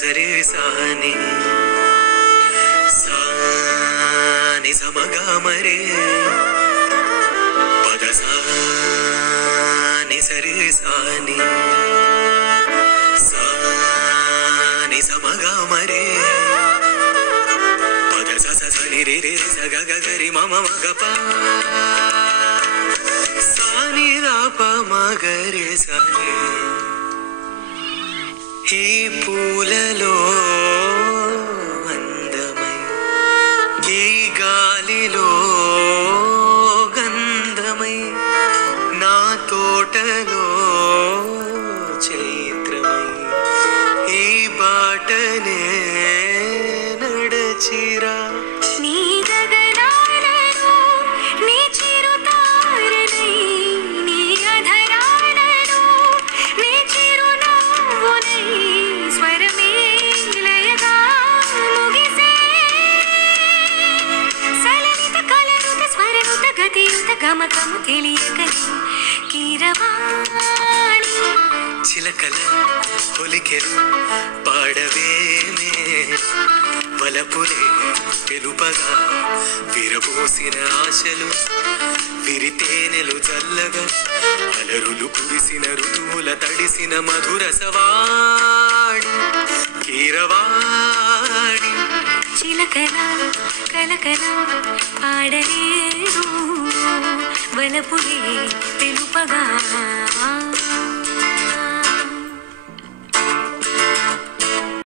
సరే సాని సమగా మరే పద సాని సరే సాని సమగా మరే పద సని రే రే సగ గరి మమ మగప సాని దాప మగరే సాని ఈ పూలలో అందమై ఈ గాలిలో గంధమై నా తోటలో చైత్రమై ఈ బాటనే నడచిరా గమకము తెలియకని కీరవాణి చిలకల ఒలికెలు పాడవేమే వలపులే తెలుపగా విరబోసిన ఆశలు విరితేనెలు చల్లగా అలరులు కురిసిన ఋతువుల తడిసిన మధుర సవాణి కీరవాణి చిలకల కలకల పాడలేదు వలపులే తెలుపగా